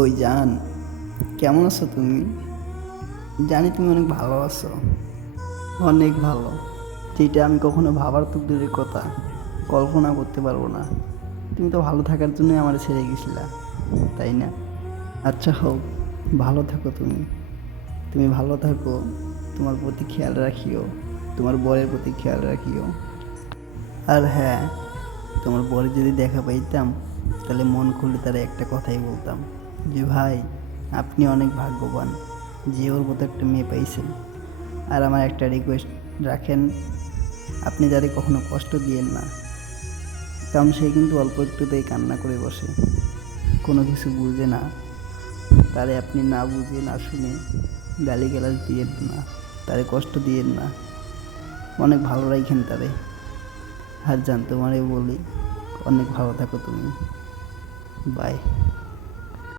ওই জান, কেমন আছো তুমি? জানি তুমি অনেক ভালো আছো, অনেক ভালো। যেটা আমি কখনো ভাবার তো দূরের কথা, কল্পনা করতে পারবো না। তুমি তো ভালো থাকার জন্যই আমার ছেড়ে গেছিলা, তাই না? আচ্ছা হোক, ভালো থাকো তুমি। তুমি ভালো থাকো, তোমার প্রতি খেয়াল রাখিও, তোমার বরের প্রতি খেয়াল রাখিও। আর হ্যাঁ, তোমার বরে যদি দেখা পাইতাম, তাহলে মন খুলে তারা একটা কথাই বলতাম, যে ভাই, আপনি অনেক ভাগ্যবান যে ওর মতো একটা মেয়ে পাইছেন। আর আমার একটা রিকোয়েস্ট রাখেন, আপনি তারে কখনো কষ্ট দিয়েন না, কারণ সে কিন্তু অল্প একটুতেই কান্না করে বসে, কোনো কিছু বুঝে না। তারে আপনি না বুঝে না শুনে গালিগালাজ দিয়েন না, তারে কষ্ট দিয়েন না, অনেক ভালো রাখেন তারে। আর জান, তোমারে বলি, অনেক ভালো থাকো তুমি। বাই।